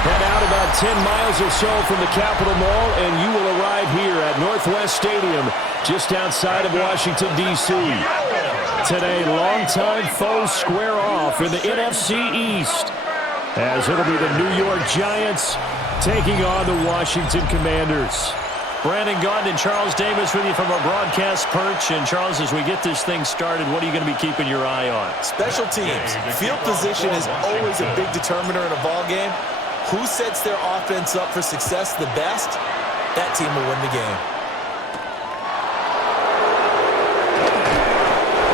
Head out about 10 miles or so from the Capitol Mall, and you will arrive here at Northwest Stadium, just outside of Washington, D.C. Today, longtime foes square off in the NFC East, as it'll be the New York Giants taking on the Washington Commanders. Brandon Gaudin and Charles Davis with you from our broadcast perch. And, Charles, as we get this thing started, what are you going to be keeping your eye on? Special teams. Field position is always a big determiner in a ball game. Who sets their offense up for success the best, that team will win the game.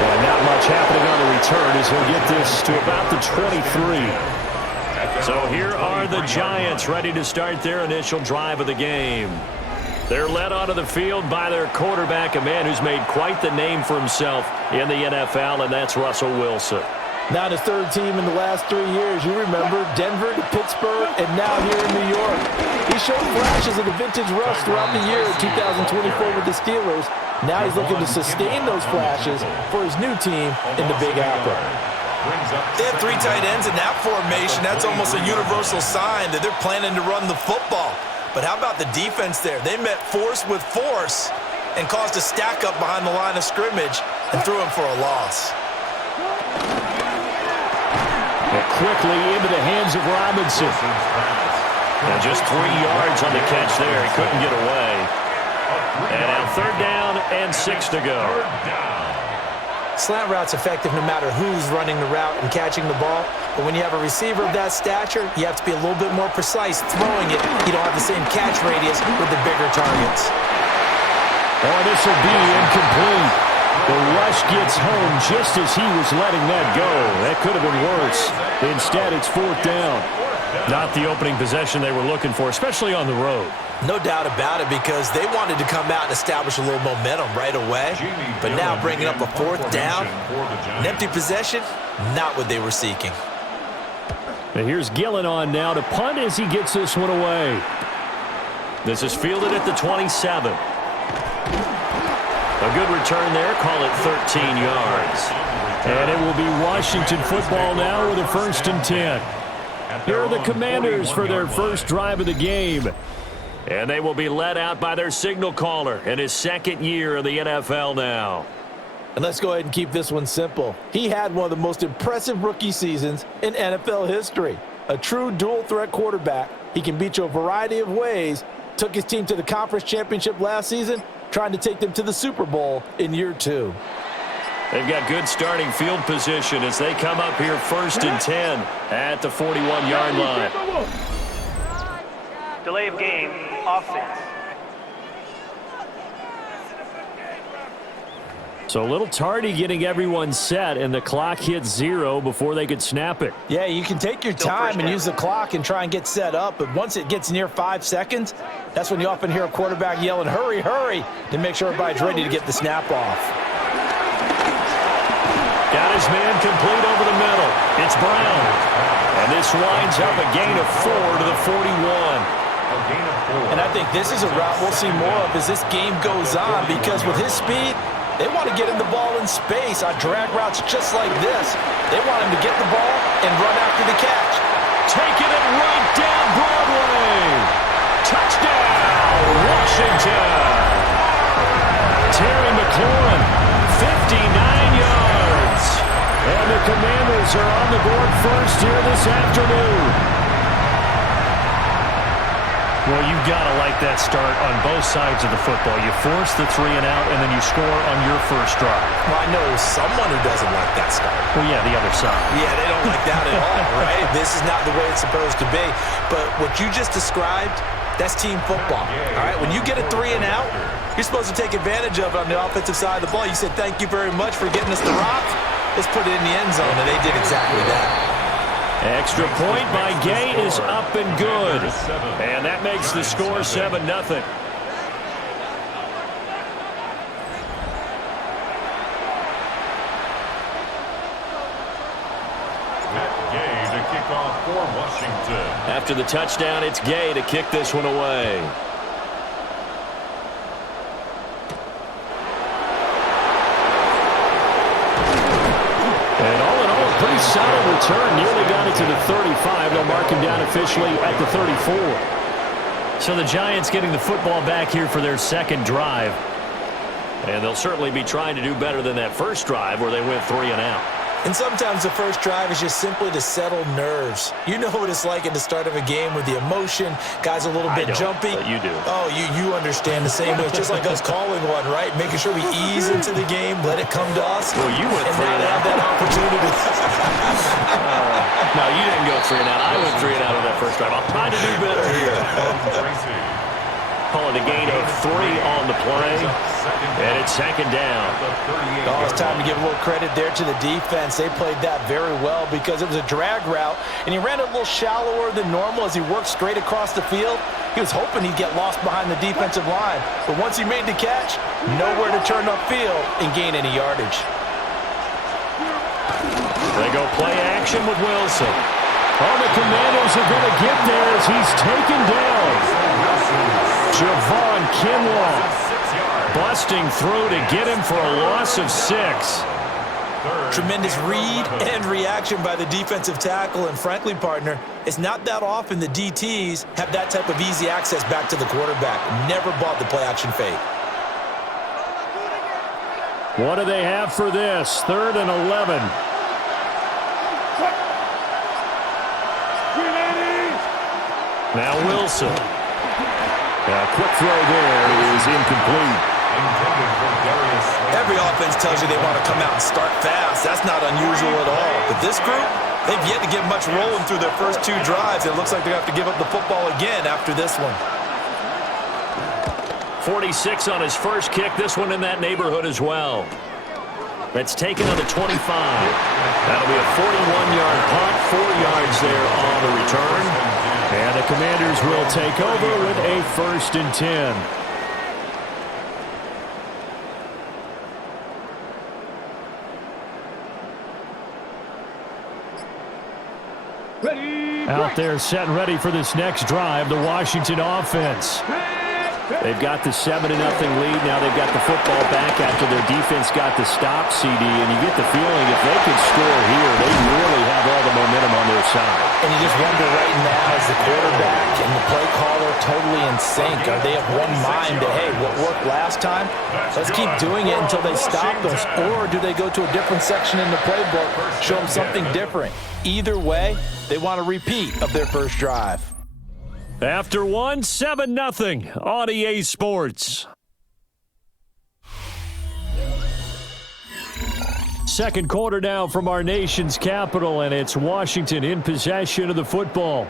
And not much happening on the return as he'll get this to about the 23. So here are the Giants ready to start their initial drive of the game. They're led onto the field by their quarterback, a man who's made quite the name for himself in the NFL, and that's Russell Wilson. Now his third team in the last 3 years. You remember Denver to Pittsburgh and now here in New York. He showed flashes of the vintage Russ throughout the year in 2024 with the Steelers. Now he's looking to sustain those flashes for his new team in the Big Apple. They have 3 tight ends in that formation. That's almost a universal sign that they're planning to run the football. But how about the defense there? They met force with force and caused a stack up behind the line of scrimmage and threw him for a loss. Quickly into the hands of Robinson. And just 3 yards on the catch there. He couldn't get away. And now 3rd down and 6 to go. Slant route's effective no matter who's running the route and catching the ball. But when you have a receiver of that stature, you have to be a little bit more precise throwing it. You don't have the same catch radius with the bigger targets. Oh, this will be incomplete. The rush gets home just as he was letting that go. That could have been worse. Instead, it's 4th down. Not the opening possession they were looking for, especially on the road. No doubt about it, because they wanted to come out and establish a little momentum right away. But now bringing up a 4th down, an empty possession, not what they were seeking. And here's Gillen on now to punt as he gets this one away. This is fielded at the 27. A good return there. Call it 13 yards. And it will be Washington football now with a 1st and 10. Here are the Commanders for their first drive of the game. And they will be led out by their signal caller in his 2nd year in the NFL now. And let's go ahead and keep this one simple. He had one of the most impressive rookie seasons in NFL history. A true dual-threat quarterback. He can beat you a variety of ways. Took his team to the conference championship last season, trying to take them to the Super Bowl in year 2. They've got good starting field position as they come up here 1st and 10 at the 41-yard line. Delay of game, offense. So a little tardy getting everyone set, and the clock hits 0 before they could snap it. Yeah, you can take your time and use the clock and try and get set up, but once it gets near 5 seconds, that's when you often hear a quarterback yelling, hurry, hurry, to make sure everybody's ready to get the snap off. Got his man complete over the middle. It's Brown. And this winds up a gain of 4 to the 41. And I think this is a route we'll see more of as this game goes on, because with his speed, they want to get him the ball in space on drag routes just like this. They want him to get the ball and run after the catch. Taking it right down Broadway. Touchdown, Washington. Terry McLaurin, 59 yards. And the Commanders are on the board first here this afternoon. Well, you've got to like that start on both sides of the football. You force the 3 and out, and then you score on your first drive. Well, I know someone who doesn't like that start. Well, yeah, the other side. Yeah, they don't like that at all, right? This is not the way it's supposed to be. But what you just described, that's team football, all right? When you get a 3 and out, you're supposed to take advantage of it on the offensive side of the ball. You said, thank you very much for getting us the rock. Let's put it in the end zone, and they did exactly that. Extra point by Gay is up and good. And that makes the score 7-0. Gay to kick off for Washington. After the touchdown, it's Gay to kick this one away. And all in all, a pretty pretty solid return. Nearly got it to the 35. They'll mark him down officially at the 34. So the Giants getting the football back here for their second drive. And they'll certainly be trying to do better than that first drive where they went 3 and out. And sometimes the first drive is just simply to settle nerves. You know what it's like at the start of a game with the emotion. Guys a little bit jumpy. But you do. Oh, you understand the same way. It's just like us calling one, right? Making sure we ease into the game, let it come to us. Well, you went 3 and out. Have that opportunity. No, you didn't go 3 and out. I went 3 and out on that first drive. I'll try to do better here. Calling a gain of 3 on the play. And it's second down. Oh, it's time to give a little credit there to the defense. They played that very well because it was a drag route, and he ran a little shallower than normal as he worked straight across the field. He was hoping he'd get lost behind the defensive line, but once he made the catch, nowhere to turn upfield and gain any yardage. They go play action with Wilson. Oh, the Commanders are going to get there as he's taken down. Javon Kinlaw busting through to get him for a loss of 6. Tremendous read and reaction by the defensive tackle, and frankly, partner, it's not that often the DTs have that type of easy access back to the quarterback. Never bought the play-action fake. What do they have for this? 3rd and 11. Now Wilson. A quick throw there is incomplete. Every offense tells you they want to come out and start fast. That's not unusual at all. But this group, they've yet to get much rolling through their first 2 drives. It looks like they're going to have to give up the football again after this one. 46 on his first kick. This one in that neighborhood as well. That's taken on the 25. That'll be a 41-yard punt, 4 yards there on the return. And the Commanders will take over with a 1st and 10. Out there set and ready for this next drive, the Washington offense. They've got the 7-0 lead. Now they've got the football back after their defense got the stop, CD. And you get the feeling if they can score here, they really have all the momentum on their side. And you just wonder right now, is the quarterback and the play caller totally in sync? Are they of one mind that, hey, what worked last time, let's keep doing it until they stop us? Or do they go to a different section in the playbook, show them something different? Either way, they want a repeat of their first drive. After 1, 7-0 on EA Sports. Second quarter now from our nation's capital, and it's Washington in possession of the football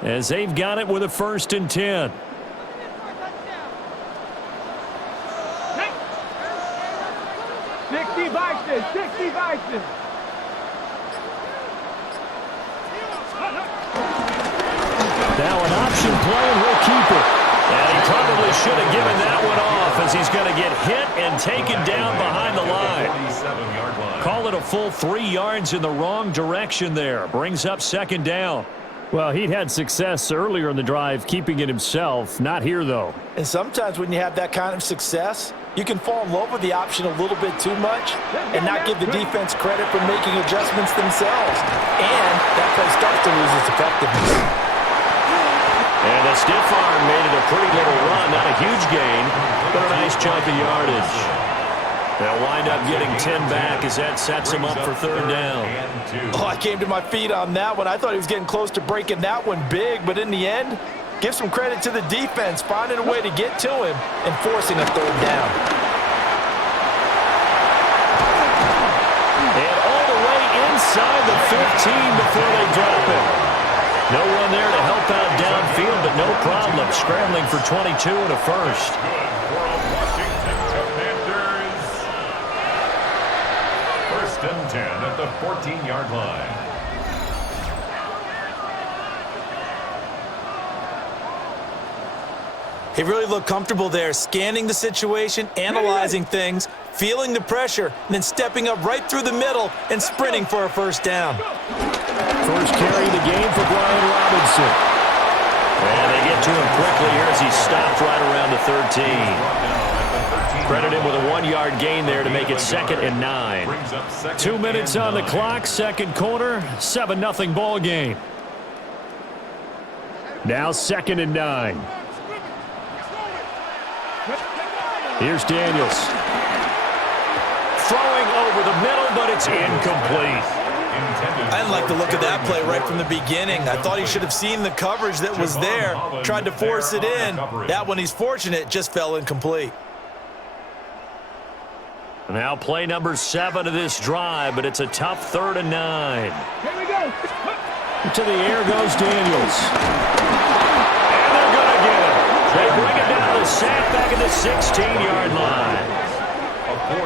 as they've got it with a 1st and 10. Now an option play, and we'll keep it. And he probably should have given that one off as he's going to get hit and taken down behind the line. Call it a full 3 yards in the wrong direction there. Brings up 2nd down. Well, he'd had success earlier in the drive keeping it himself. Not here, though. And sometimes when you have that kind of success, you can fall in love with the option a little bit too much and not give the defense credit for making adjustments themselves. And that play starts to lose its effectiveness. And the stiff arm made it a pretty little run. Not a huge gain, but a nice chunk of yardage. They'll wind up getting 10 back as that sets him up for 3rd down. Oh, I came to my feet on that one. I thought he was getting close to breaking that one big, but in the end, give some credit to the defense, finding a way to get to him and forcing a 3rd down. And all the way inside the 15 before they drop it. No one there to help out downfield, but no problem. Scrambling for 22 and a 1st. Washington Commanders. 1st and 10 at the 14-yard line. He really looked comfortable there, scanning the situation, analyzing things, feeling the pressure, and then stepping up right through the middle and sprinting for a 1st down. First carry of the game for Brian Robinson. And they get to him quickly here as he stopped right around the 13. Credit him with a 1-yard gain there to make it 2nd and 9. 2 minutes on the clock, second quarter, 7-0 ball game. Now 2nd and 9. Here's Daniels. Throwing over the middle, but it's incomplete. I didn't like the look of that play right from the beginning. I thought he should have seen the coverage that was there, tried to force it in. That one, he's fortunate, just fell incomplete. Now play number 7 of this drive, but it's a tough 3rd and 9. Here we go. To the air goes Daniels. And they're going to get it. They bring it down to sack back at the 16-yard line.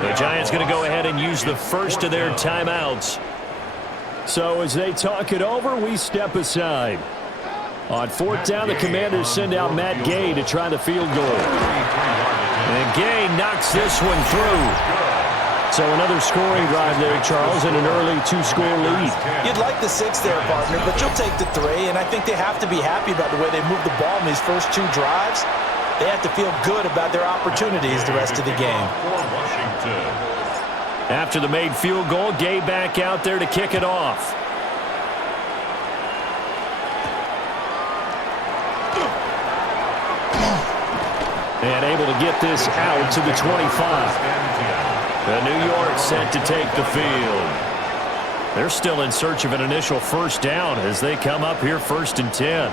The Giants going to go ahead and use the first of their timeouts. So as they talk it over, we step aside. On 4th down, the Commanders send out Matt Gay to try the field goal. And Gay knocks this one through. So another scoring drive there, Charles, and an early 2-score lead. You'd like the 6 there, partner, but you'll take the 3, and I think they have to be happy about the way they moved the ball in these first 2 drives. They have to feel good about their opportunities the rest of the game. After the made field goal, Gay back out there to kick it off. And able to get this out to the 25. The New York set to take the field. They're still in search of an initial first down as they come up here 1st and 10.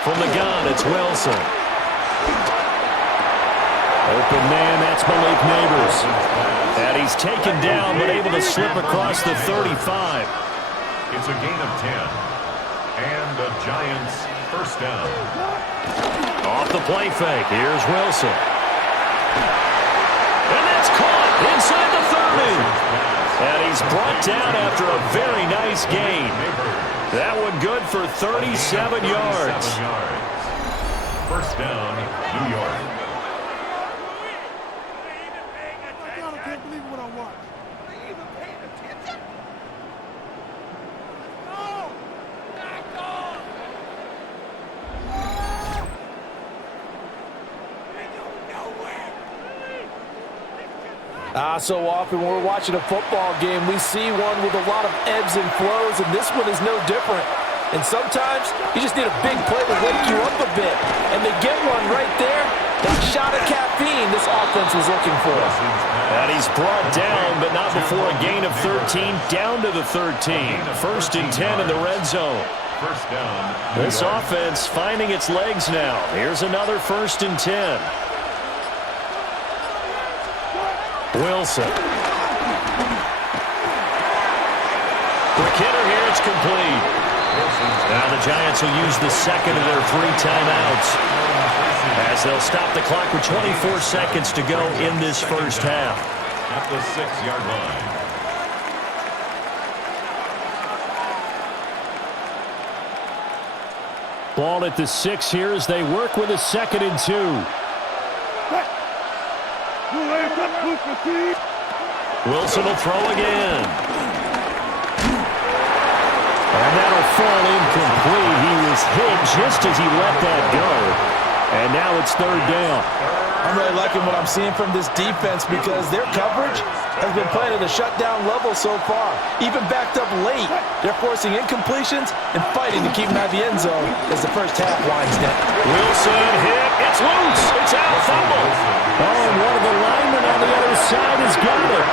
From the gun, it's Wilson. Open man, that's Malik Neighbors. And he's taken down, but able to slip across the 35. It's a gain of 10. And the Giants first down. Off the play fake, here's Wilson. And that's caught inside the 30. And he's brought down after a very nice gain. That one good for 37 yards. First down, New York. I can't believe what I watched. So often when we're watching a football game, we see one with a lot of ebbs and flows, and this one is no different. And sometimes you just need a big play to wake you up a bit. And they get one right there. That shot of caffeine this offense was looking for. And he's brought down, but not before a gain of 13, down to the 13. 1st and 10 in the red zone. First down. This offense finding its legs now. Here's another 1st and 10. Wilson. Quick hitter here, it's complete. Now the Giants will use the second of their 3 timeouts as they'll stop the clock with 24 seconds to go in this first half. At the 6-yard line. Ball at the 6 here as they work with a 2nd and 2. Wilson will throw again. And that'll fall incomplete. He was hit just as he let that go. And now it's 3rd down. I'm really liking what I'm seeing from this defense because their coverage has been playing at a shutdown level so far. Even backed up late, they're forcing incompletions and fighting to keep them out of the end zone as the first half winds down. Wilson hit. It's loose. It's out. Fumble. Oh, and one of the linemen on the other side has got it.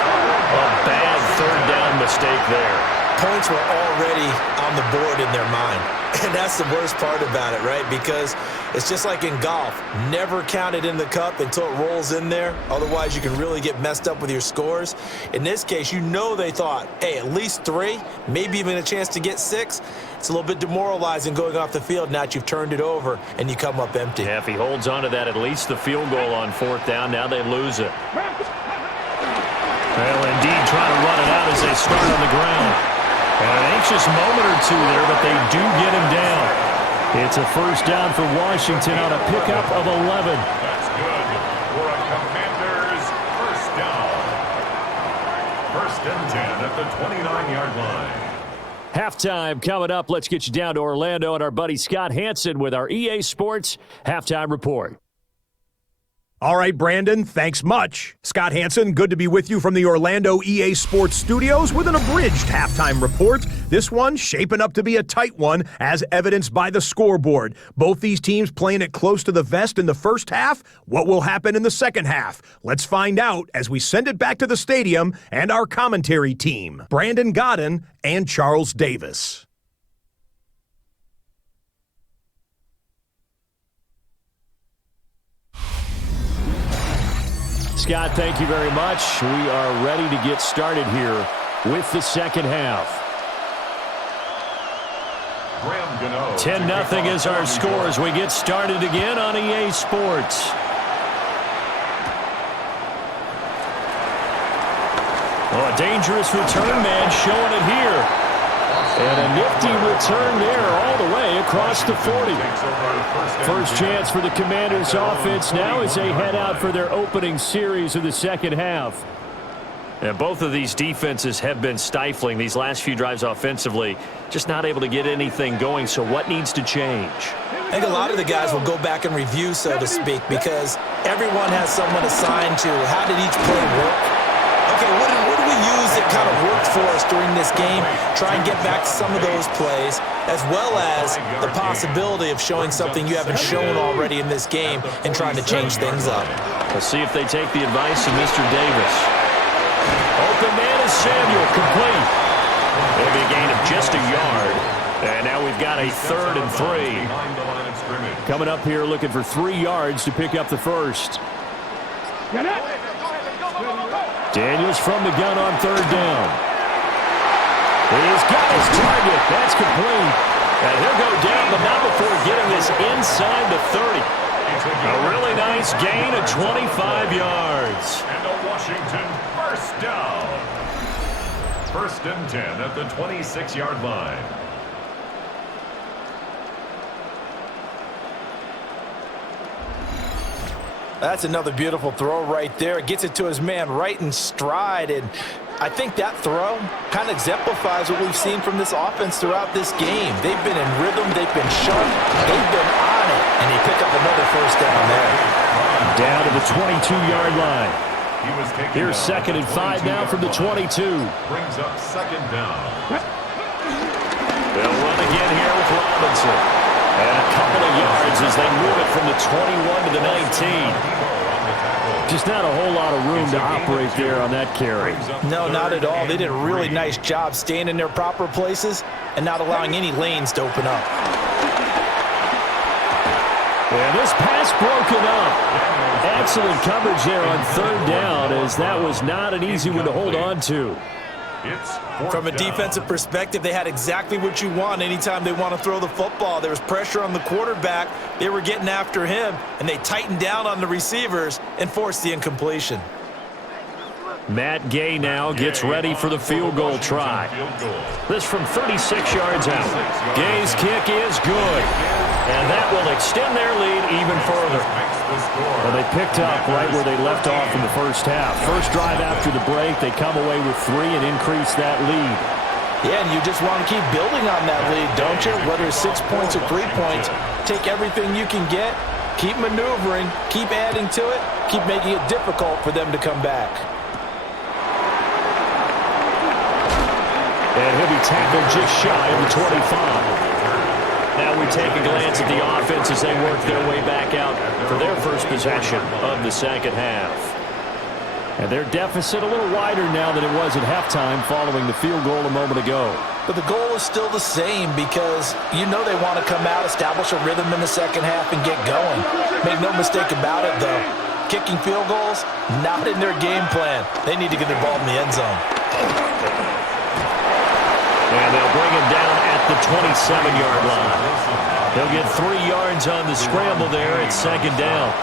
A bad 3rd down mistake there. Points were already on the board in their mind. And that's the worst part about it, right? Because it's just like in golf. Never count it in the cup until it rolls in there. Otherwise, you can really get messed up with your scores. In this case, you know they thought, hey, at least 3, maybe even a chance to get 6. It's a little bit demoralizing going off the field now that you've turned it over and you come up empty. Yeah, if he holds on to that, at least the field goal on 4th down. Now they lose it. Well, indeed, trying to run it out as they start on the ground. An anxious moment or 2 there, but they do get him down. It's a first down for Washington on a pickup of 11. That's good for a Commanders first down. First and 10 at the 29-yard line. Halftime coming up. Let's get you down to Orlando and our buddy Scott Hanson with our EA Sports Halftime Report. All right, Brandon, thanks much. Scott Hanson, good to be with you from the Orlando EA Sports Studios with an abridged halftime report. This one shaping up to be a tight one, as evidenced by the scoreboard. Both these teams playing it close to the vest in the first half. What will happen in the second half? Let's find out as we send it back to the stadium and our commentary team, Brandon Godden and Charles Davis. Scott, thank you very much. We are ready to get started here with the second half. 10-0 is our score as we get started again on EA Sports. Oh, a dangerous return man showing it here. And a nifty return there all the way across the 40. First chance for the Commanders offense now as they head out for their opening series of the second half. And both of these defenses have been stifling these last few drives offensively. Just not able to get anything going, so what needs to change? I think a lot of the guys will go back and review, so to speak, because everyone has someone assigned to how did each play work. Okay, what do we use that kind of worked for us during this game? Try and get back to some of those plays, as well as the possibility of showing something you haven't shown already in this game and trying to change things up. We'll see if they take the advice of Mr. Davis. Open man is Samuel, complete. Maybe a gain of just a yard. And now we've got a 3rd and 3. Coming up here looking for 3 yards to pick up the first. Daniels from the gun on 3rd down. He's got his target. That's complete. And he'll go down, but not before getting this inside the 30. A really nice gain of 25 yards. And a Washington first down. First and 10 at the 26-yard line. That's another beautiful throw right there. Gets it to his man right in stride. And I think that throw kind of exemplifies what we've seen from this offense throughout this game. They've been in rhythm. They've been sharp. They've been on it. And they pick up another first down there. Down to the 22-yard line. Here's 2nd and 5 now from the 22. Brings up 2nd down. They'll run again here with Robinson. And a couple of yards as they move it from the 21 to the 19. Just not a whole lot of room to operate there on that carry. No, not at all. They did a really nice job staying in their proper places and not allowing any lanes to open up. And this pass broken up. Excellent coverage there on 3rd down, as that was not an easy one to hold on to. From a defensive perspective, they had exactly what you want anytime they want to throw the football. There was pressure on the quarterback. They were getting after him, and they tightened down on the receivers and forced the incompletion. Matt Gay now gets ready for the field goal try. This from 36 yards out. Gay's kick is good. And that will extend their lead even further. Well, they picked up right where they left off in the first half. First drive after the break, they come away with 3 and increase that lead. Yeah, and you just want to keep building on that lead, don't you? Whether it's 6 points or 3 points, take everything you can get, keep maneuvering, keep adding to it, keep making it difficult for them to come back. And he'll be tackled just shy of the 25. Now we take a glance at the offense as they work their way back out for their first possession of the second half. And their deficit a little wider now than it was at halftime following the field goal a moment ago. But the goal is still the same because you know they want to come out, establish a rhythm in the second half, and get going. Make no mistake about it, though. Kicking field goals, not in their game plan. They need to get the ball in the end zone. And they'll bring him down at the 27-yard line. They'll get 3 yards on the scramble there at 2nd down.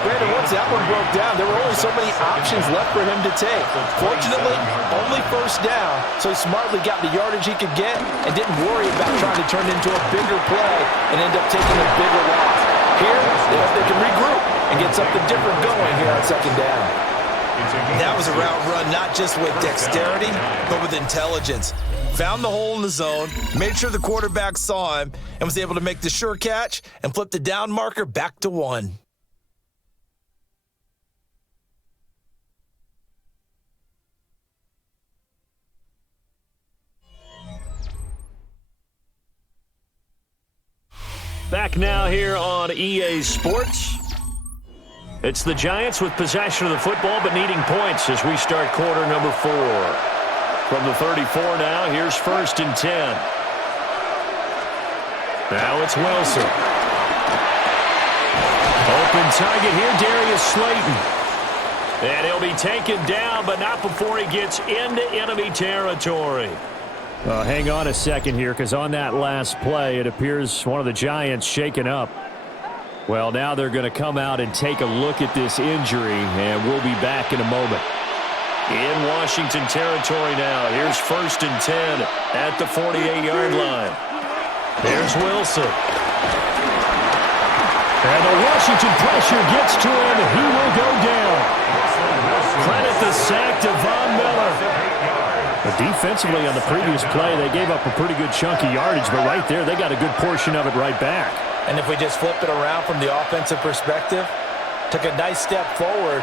Brandon, once that one broke down, there were only so many options left for him to take. Fortunately, only first down, so he smartly got the yardage he could get and didn't worry about trying to turn it into a bigger play and end up taking a bigger loss. Here, they hope they can regroup and get something different going here on 2nd down. That was a route run not just with dexterity, but with intelligence. Found the hole in the zone, made sure the quarterback saw him, and was able to make the sure catch and flip the down marker back to 1. Back now here on EA Sports. It's the Giants with possession of the football but needing points as we start quarter number 4. From the 34 now, here's 1st and 10. Now it's Wilson. Open target here, Darius Slayton. And he'll be taken down, but not before he gets into enemy territory. Hang on a second here, because on that last play, it appears one of the Giants shaken up. Well, now they're going to come out and take a look at this injury, and we'll be back in a moment. In Washington territory now. Here's 1st and 10 at the 48-yard line. There's Wilson. And the Washington pressure gets to him. He will go down. Credit the sack to Von Miller. Defensively on the previous play, they gave up a pretty good chunk of yardage, but right there, they got a good portion of it right back. And if we just flip it around from the offensive perspective, took a nice step forward,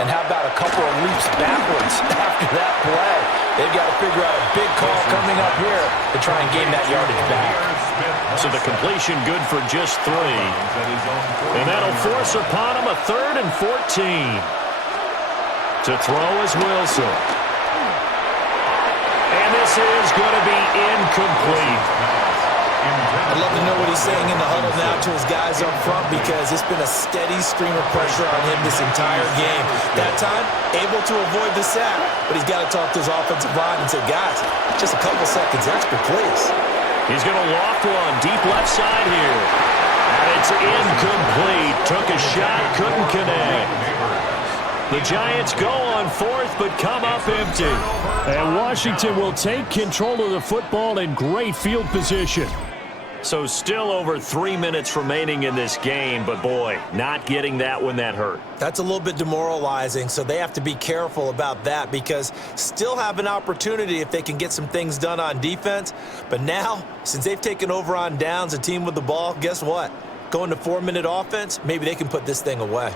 and how about a couple of leaps backwards after that play? They've got to figure out a big call coming up here to try and gain that yardage back. So the completion good for just 3. And that'll force upon him a 3rd and 14. To throw is Wilson. And this is going to be incomplete. I'd love to know what he's saying in the huddle now to his guys up front, because it's been a steady stream of pressure on him this entire game. That time, able to avoid the sack, but he's got to talk to his offensive line and say, guys, just a couple seconds extra, please. He's going to loft one deep left side here. And it's incomplete. Took a shot, couldn't connect. The Giants go on 4th, but come up empty. And Washington will take control of the football in great field position. So still over 3 minutes remaining in this game, but boy, not getting that one that hurt. That's a little bit demoralizing, so they have to be careful about that, because still have an opportunity if they can get some things done on defense. But now, since they've taken over on downs, a team with the ball, guess what? Going to 4-minute offense, maybe they can put this thing away.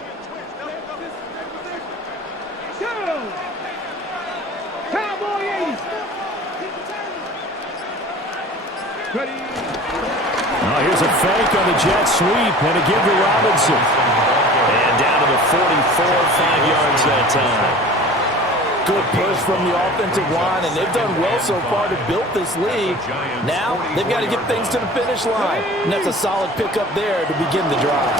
Here's a fake on the jet sweep, and a give to Robinson. And down to the 44, 5 yards that time. Good push from the offensive line, and they've done well so far to build this lead. Now, they've got to get things to the finish line, and that's a solid pickup there to begin the drive.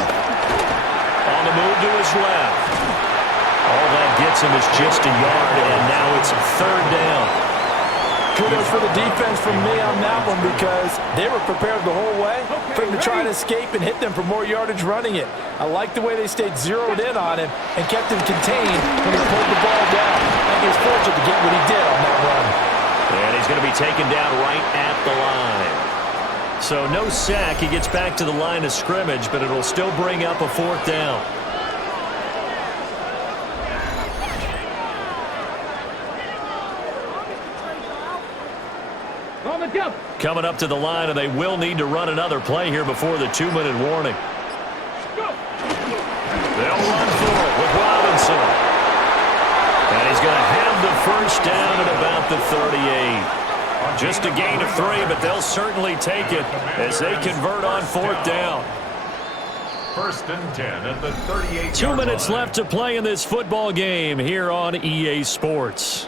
On the move to his left. All that gets him is just a yard, and now it's 3rd down. Kudos for the defense from me on that one, because they were prepared the whole way for him to try and escape and hit them for more yardage running it. I like the way they stayed zeroed in on him and kept him contained when he pulled the ball down. I think he was fortunate to get what he did on that run. And he's going to be taken down right at the line. So no sack. He gets back to the line of scrimmage, but it'll still bring up a 4th down. Coming up to the line, and they will need to run another play here before the 2-minute warning. They'll run for it with Robinson. And he's going to have the 1st down at about the 38. Just a gain of 3, but they'll certainly take it as they convert on 4th down. 1st and 10 at the 38. 2 minutes left to play in this football game here on EA Sports.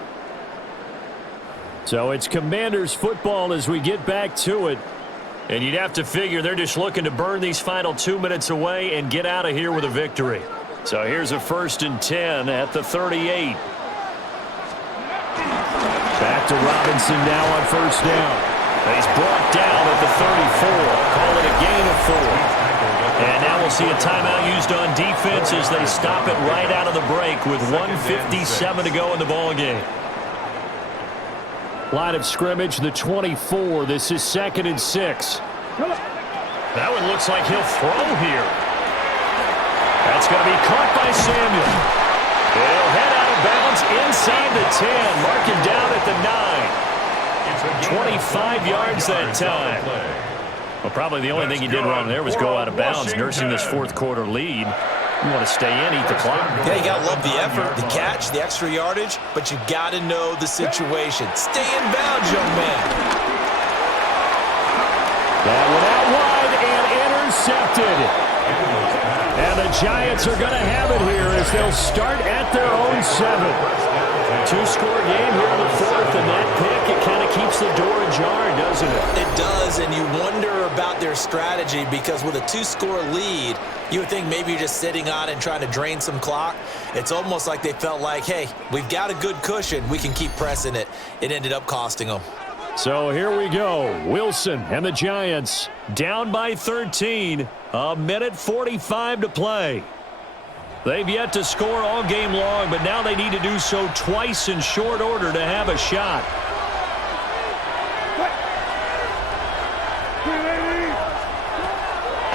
So it's Commanders football as we get back to it. And you'd have to figure they're just looking to burn these final 2 minutes away and get out of here with a victory. So here's a 1st and 10 at the 38. Back to Robinson now on 1st down. He's brought down at the 34. Call it a gain of 4. And now we'll see a timeout used on defense as they stop it right out of the break with 1:57 to go in the ballgame. Line of scrimmage, the 24. This is 2nd and 6. That one looks like he'll throw here. That's going to be caught by Samuel. He'll head out of downs inside the 10. Mark him down at the 9. 25 yards that time. Well, probably the only thing he did wrong there was go out of bounds, nursing this fourth quarter lead. You want to stay in, eat the clock. Yeah, you got to love the effort, the catch, the extra yardage, but you got to know the situation. Stay in bounds, young man. That one out wide and intercepted. And the Giants are going to have it here as they'll start at their own 7. Two-score game here in the fourth, and that pick, it kind of keeps the door ajar, doesn't it? It does, and you wonder about their strategy because with a two-score lead, you would think maybe you're just sitting on it and trying to drain some clock. It's almost like they felt like, hey, we've got a good cushion. We can keep pressing it. It ended up costing them. So here we go. Wilson and the Giants down by 13. A minute 45 to play. They've yet to score all game long, but now they need to do so twice in short order to have a shot.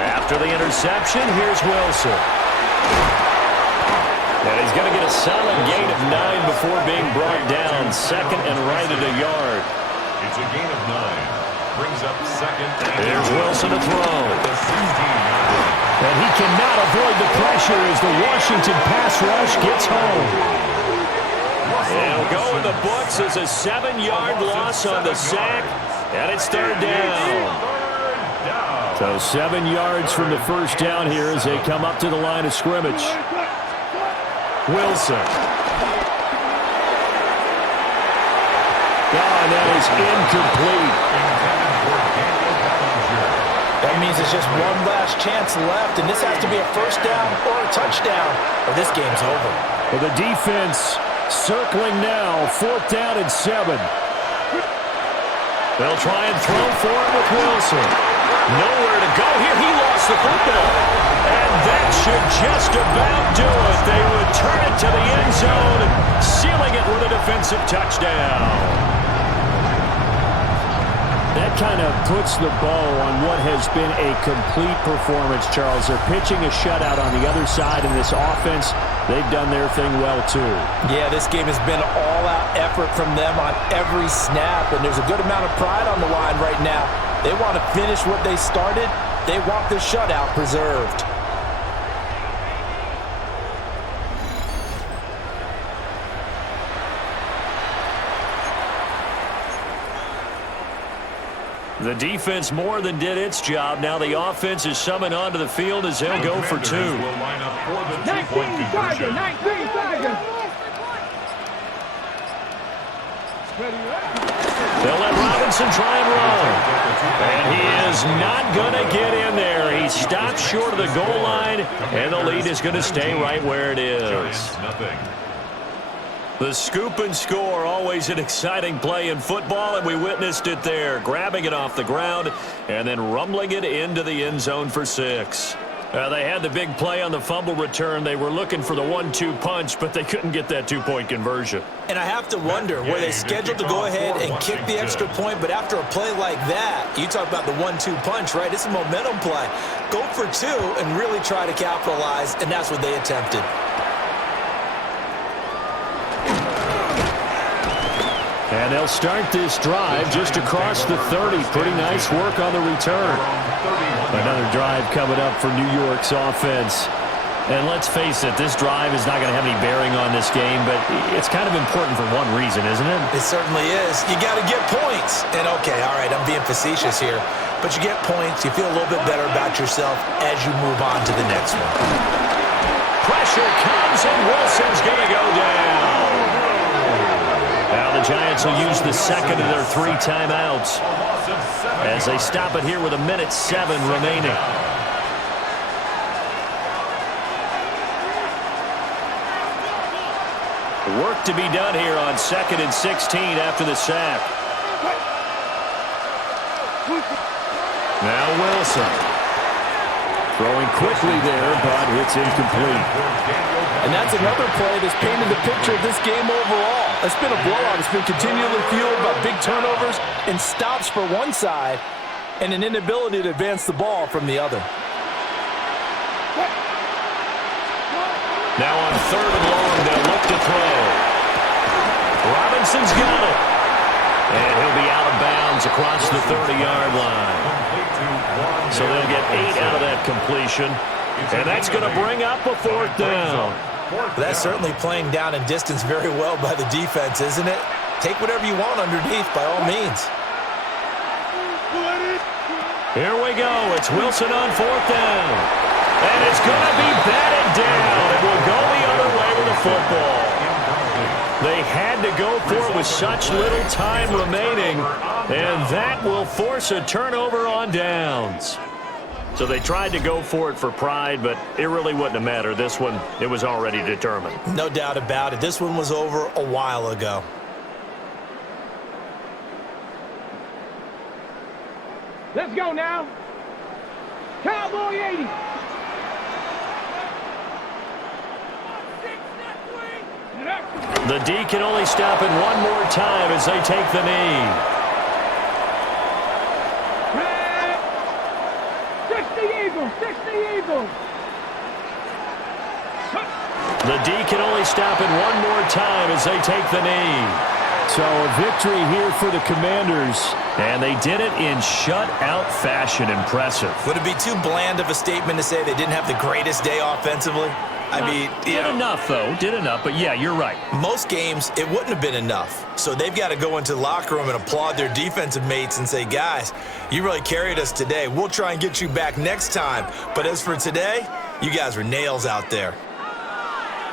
After the interception, here's Wilson. And he's going to get a solid gain of 9 before being brought down. Second and right at a yard. It's a gain of 9. Brings up second. Here's Wilson to throw. And he cannot avoid the pressure as the Washington pass rush gets home. It'll go in the books as a 7-yard loss on the sack, and it's third down. So 7 yards from the first down here as they come up to the line of scrimmage. Wilson. And that is incomplete. That means it's just one last chance left, and this has to be a first down or a touchdown, or this game's over. Well, the defense circling now, 4th down and 7. They'll try and throw for it with Wilson. Nowhere to go here. He lost the football. And that should just about do it. They return it to the end zone, sealing it with a defensive touchdown. That kind of puts the bow on what has been a complete performance, Charles. They're pitching a shutout on the other side in this offense. They've done their thing well, too. Yeah, this game has been all-out effort from them on every snap, and there's a good amount of pride on the line right now. They want to finish what they started. They want the shutout preserved. The defense more than did its job. Now the offense is summoned onto the field as they'll go for 2. Will line up for the 2-point conversion. 19 seconds. They'll let Robinson try and run. And he is not going to get in there. He stopped short of the goal line, and the lead is going to stay right where it is. Nothing. The scoop and score, always an exciting play in football, and we witnessed it there, grabbing it off the ground and then rumbling it into the end zone for 6. They had the big play on the fumble return. They were looking for the 1-2 punch, but they couldn't get that two-point conversion. And I have to wonder, were they scheduled to go ahead and kick the extra point, but after a play like that, you talk about the 1-2 punch, right? It's a momentum play. Go for 2 and really try to capitalize, and that's what they attempted. And they'll start this drive just across the 30. Pretty nice work on the return. Another drive coming up for New York's offense. And let's face it, this drive is not going to have any bearing on this game, but it's kind of important for one reason, isn't it? It certainly is. You got to get points. And, okay, all right, I'm being facetious here. But you get points, you feel a little bit better about yourself as you move on to the next one. Pressure comes, and Wilson's going to go down. Now the Giants will use the second of their 3 timeouts as they stop it here with 1:07 remaining. Work to be done here on 2nd and 16 after the sack. Now Wilson. Throwing quickly there, but it's incomplete. And that's another play that's painted the picture of this game overall. It's been a blowout. It's been continually fueled by big turnovers and stops for one side and an inability to advance the ball from the other. Now on 3rd and long, they'll look to throw. Hanson's got it. And he'll be out of bounds across the 30-yard line. So they'll get 8 out of that completion. And that's going to bring up a 4th down. That's certainly playing down and distance very well by the defense, isn't it? Take whatever you want underneath by all means. Here we go. It's Wilson on 4th down. And it's going to be batted down. It will go the other way with the football. They had to go for it with such little time remaining, and that will force a turnover on downs. So they tried to go for it for pride, but it really wouldn't have mattered. This one, it was already determined. No doubt about it. This one was over a while ago. Let's go now. Cowboy 80. The D can only stop it one more time as they take the knee. 60 Eagles, 60 Eagles. The D can only stop it one more time as they take the knee. So a victory here for the Commanders. And they did it in shutout fashion. Impressive. Would it be too bland of a statement to say they didn't have the greatest day offensively? I mean, did enough, though. Did enough, but yeah, you're right. Most games, it wouldn't have been enough. So they've got to go into the locker room and applaud their defensive mates and say, guys, you really carried us today. We'll try and get you back next time. But as for today, you guys were nails out there.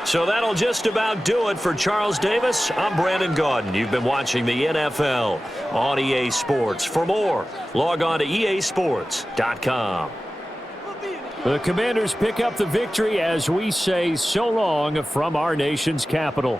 So that'll just about do it for Charles Davis. I'm Brandon Gaudin. You've been watching the NFL on EA Sports. For more, log on to easports.com. The Commanders pick up the victory as we say so long from our nation's capital.